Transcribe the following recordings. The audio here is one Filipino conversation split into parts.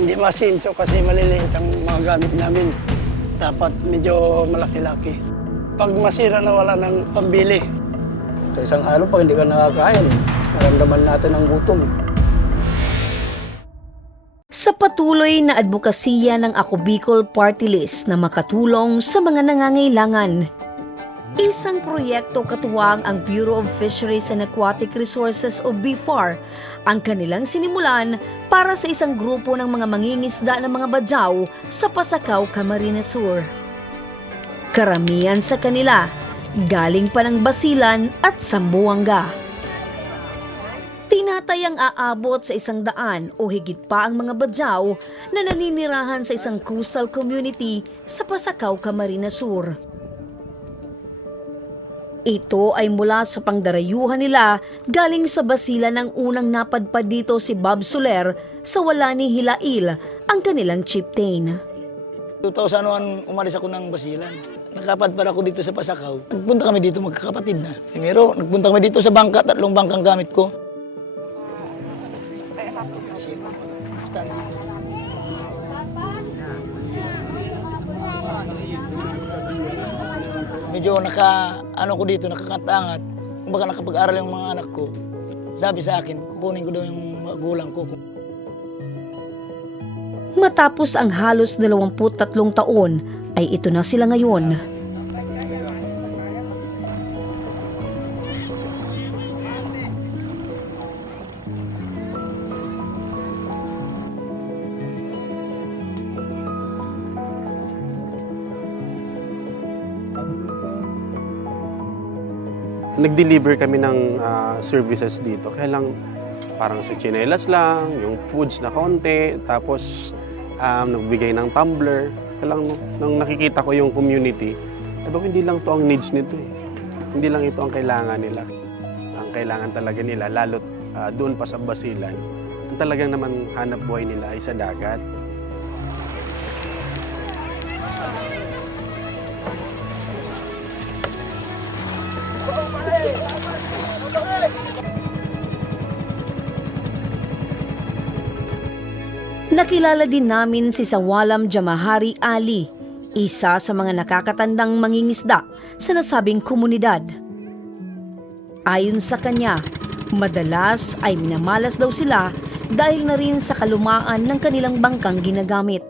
Hindi masinso kasi maliliit ang mga gamit namin. Dapat medyo malaki-laki. Pag masira na wala ng pambili, Sa isang araw, pag hindi ka nakakain, naramdaman natin ang gutom. Sa patuloy na advokasya ng Ako Bicol Party List na makatulong sa mga nangangailangan, isang proyekto katuwang ang Bureau of Fisheries and Aquatic Resources o BFAR ang kanilang sinimulan para sa isang grupo ng mga mangingisda ng mga badyaw sa Pasakaw, Camarines Sur. Karamihan sa kanila, galing pa ng Basilan at Sambuanga. Tinatayang aabot sa isang daan o higit pa ang mga badyaw na naninirahan sa isang coastal community sa Pasakaw, Camarines Sur. Ito ay mula sa pangdarayuhan nila galing sa basila ng unang napadpad dito si Bob Soler sa wala ni Hilail, ang kanilang chieftain. 2001, umalis ako ng Basilan. Nakapadpad ako dito sa Pasakaw. Nagpunta kami dito magkakapatid na. Primero, nagpunta kami dito sa bangka, tatlong bangkang gamit ko. Medyo naka, ano ko dito, nakakatangat. Kung baka nakapag-aral yung mga anak ko, sabi sa akin, kukunin ko daw yung magulang ko. Matapos ang halos 23 taon, ay ito na sila ngayon. Nag-deliver kami ng ah, services dito. Kaya lang parang sa chinelas lang, yung foods na konti, tapos um, nagbigay ng tumbler. Kaya lang nung- nakikita ko yung community, ko hindi lang to ang needs nito eh. Hindi lang ito ang kailangan nila. Ang kailangan talaga nila, lalo't ah, doon pa sa Basilan, ang talagang naman hanap buhay nila ay sa dagat. Nakilala din namin si Sawalam Jamahari Ali, isa sa mga nakakatandang mangingisda sa nasabing komunidad. Ayon sa kanya, madalas ay minamalas daw sila dahil na rin sa kalumaan ng kanilang bangkang ginagamit.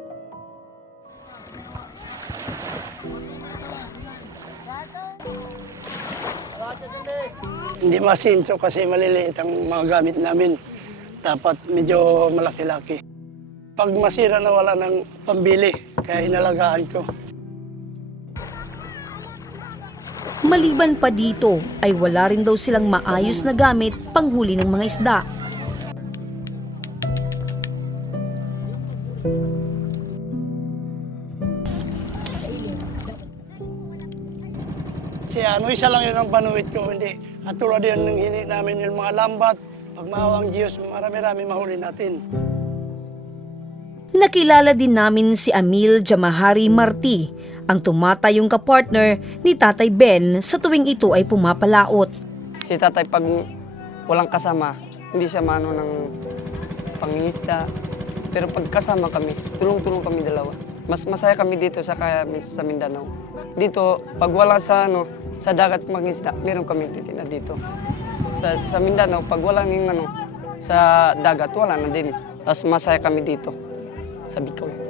Hindi masinso kasi maliliit ang mga gamit namin. Dapat medyo malaki-laki. Pag masira na wala ng pambili, kaya inalagaan ko. Maliban pa dito ay wala rin daw silang maayos na gamit panghuli ng mga isda. Si ano, isa lang yun ang panuwit ko, hindi. Katulad yun ng hini namin yung mga lambat. Pag maawang Diyos, marami-rami mahuli natin. Nakilala din namin si Amil Jamahari Marti, ang tumatayong kapartner ni Tatay Ben sa tuwing ito ay pumapalaot. Si tatay pag walang kasama, hindi siya mano ng pangingisda. Pero pag kasama kami, tulong-tulong kami dalawa. Mas masaya kami dito sa kami sa Mindanao. Dito, pag wala sa ano, sa dagat mangisda, meron kami titina dito. Sa, sa Mindanao, pag wala ng ano, sa dagat, wala na din. Tapos masaya kami dito, sa Bicol.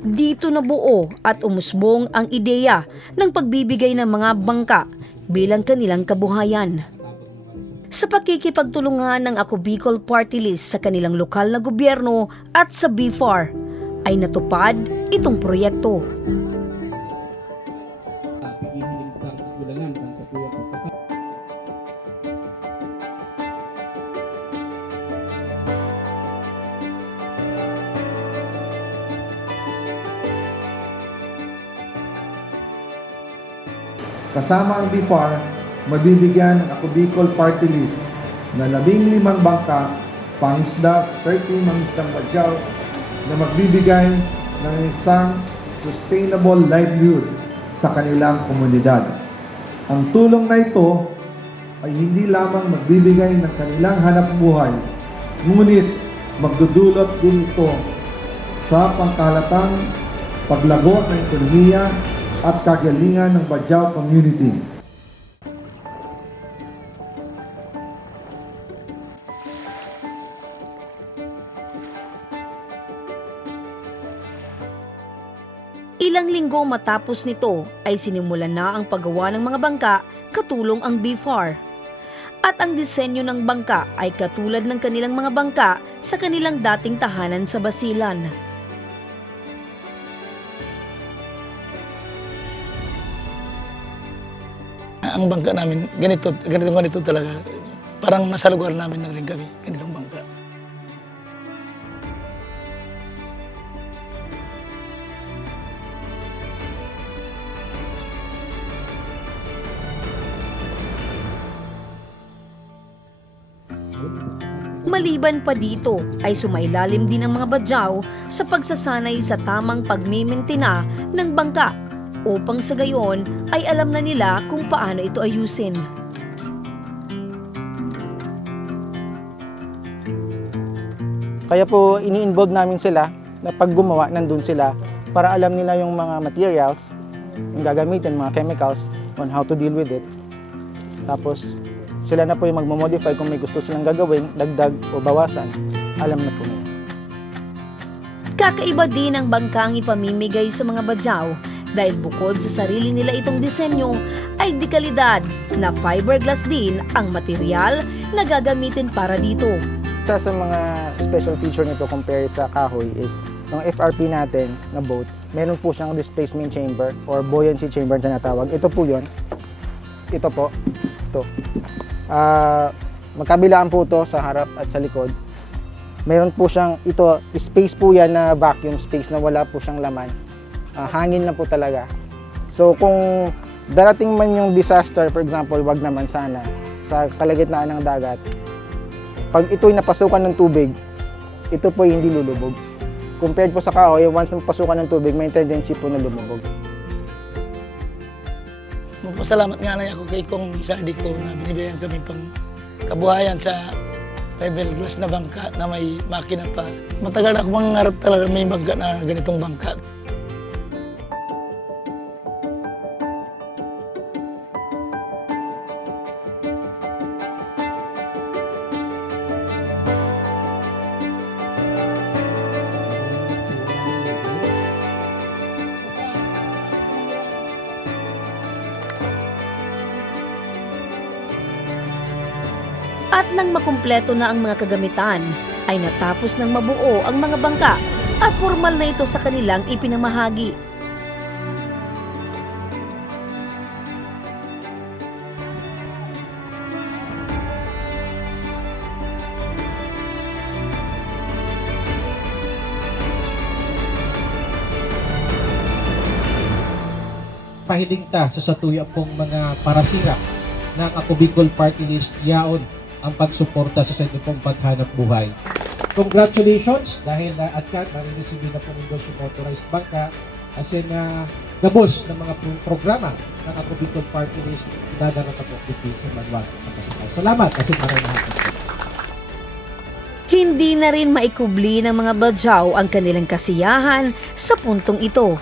Dito nabuo at umusbong ang ideya ng pagbibigay ng mga bangka bilang kanilang kabuhayan. Sa pakikipagtulungan ng Ako Bicol Party List sa kanilang lokal na gobyerno at sa BFAR, ay natupad itong proyekto. Kasama ang BIFAR, mabibigyan ng Ako Bicol Party List na labing limang bangka, pangisda, 30 mangisdang badyaw na magbibigay ng isang sustainable livelihood sa kanilang komunidad. Ang tulong na ito ay hindi lamang magbibigay ng kanilang hanap buhay, ngunit magdudulot din ito sa pangkalatang paglago ng ekonomiya at kagalingan ng Badyaw community. Ilang linggo matapos nito ay sinimulan na ang paggawa ng mga bangka katulong ang BFAR. At ang disenyo ng bangka ay katulad ng kanilang mga bangka sa kanilang dating tahanan sa Basilan. Ang bangka namin, ganito, ganito, ganito talaga. Parang nasa lugar namin na rin kami, ganitong bangka. Maliban pa dito ay sumailalim din ang mga badyaw sa pagsasanay sa tamang pagmimintina ng bangka upang sa gayon ay alam na nila kung paano ito ayusin. Kaya po ini-involve namin sila na pag gumawa, nandun sila para alam nila yung mga materials, yung gagamitin, mga chemicals, on how to deal with it. Tapos sila na po yung magmo-modify kung may gusto silang gagawin, dagdag o bawasan. Alam na po nila. Kakaiba din ang bangkang ipamimigay sa mga badyaw dahil bukod sa sarili nila itong disenyo ay dekalidad na fiberglass din ang material na gagamitin para dito. Isa sa mga special feature nito compare sa kahoy is yung FRP natin na boat, meron po siyang displacement chamber or buoyancy chamber na natawag. Ito po yon. Ito po. Ito. Ah, magkabilaan po to sa harap at sa likod. Meron po siyang, ito, space po yan na vacuum space na wala po siyang laman. Ah, hangin lang po talaga. So kung darating man yung disaster, for example, wag naman sana, sa kalagitnaan ng dagat, pag ito'y napasukan ng tubig, ito po hindi lulubog. Compared po sa kahoy, once napasukan ng tubig, may tendency po na lumubog. Magpasalamat nga na ako kay Kong Sardi ko na binibigyan kami pang kabuhayan sa fiberglass na bangka na may makina pa. Matagal na ako mangarap talaga may bangka na ganitong bangka. At nang makumpleto na ang mga kagamitan, ay natapos ng mabuo ang mga bangka at formal na ito sa kanilang ipinamahagi. pahiling ta sa satuya pong mga parasira ng Ako Party List yaon ang pagsuporta sa inyo pong paghanap buhay. Congratulations dahil na at yan, marireceive na po ninyo yung motorized bangka as in uh, gabos ng mga pro- programa ng Ako Bicol Party List na nakapagpapiti sa Manuel. Salamat kasi maraming lahat. Hindi na rin maikubli ng mga badyaw ang kanilang kasiyahan sa puntong ito.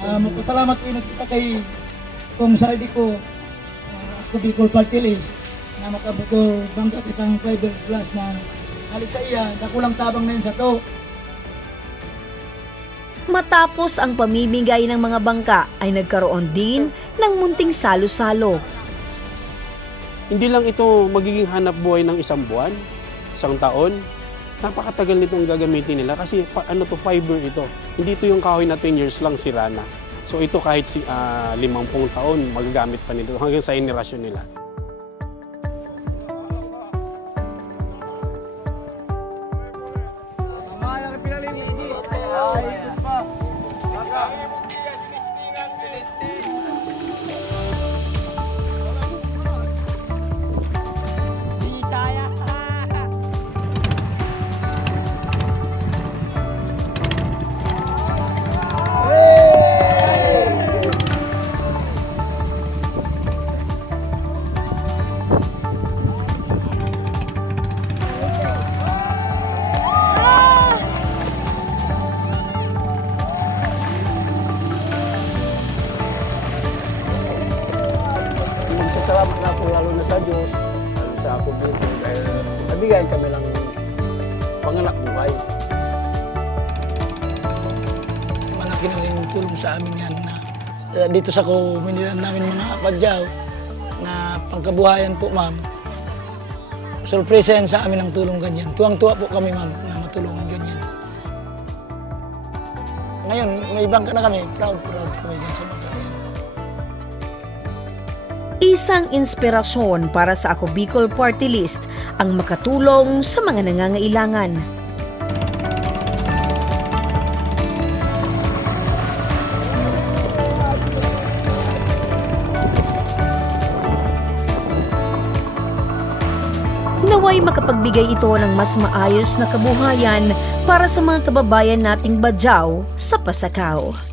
Uh, magpasalamat kayo nagkita kay Kong Sardi ko, uh, ako Bicol Party List, na makabuto bangka kitang fiberglass na halis sa iya, nakulang tabang na yun sa to. Matapos ang pamimigay ng mga bangka ay nagkaroon din ng munting salo-salo. Hindi lang ito magiging hanap buhay ng isang buwan, isang taon. Napakatagal nitong gagamitin nila kasi fa- ano to fiber ito. Hindi ito yung kahoy na 10 years lang sira na. So ito kahit si ah, 50 taon magagamit pa nito hanggang sa henerasyon nila. Nabigyan kami ng panganak buhay. malaki na rin tulong sa amin yan na uh, dito sa komunidad namin mga badyaw na pangkabuhayan po ma'am. Surpresa yan sa amin ang tulong ganyan. Tuwang-tuwa po kami ma'am na matulungan ganyan. Ngayon, may bangka na kami. Proud, proud kami dyan sa yan. Isang inspirasyon para sa Ako Bicol Party List ang makatulong sa mga nangangailangan. Naway makapagbigay ito ng mas maayos na kabuhayan para sa mga kababayan nating badyaw sa Pasakaw.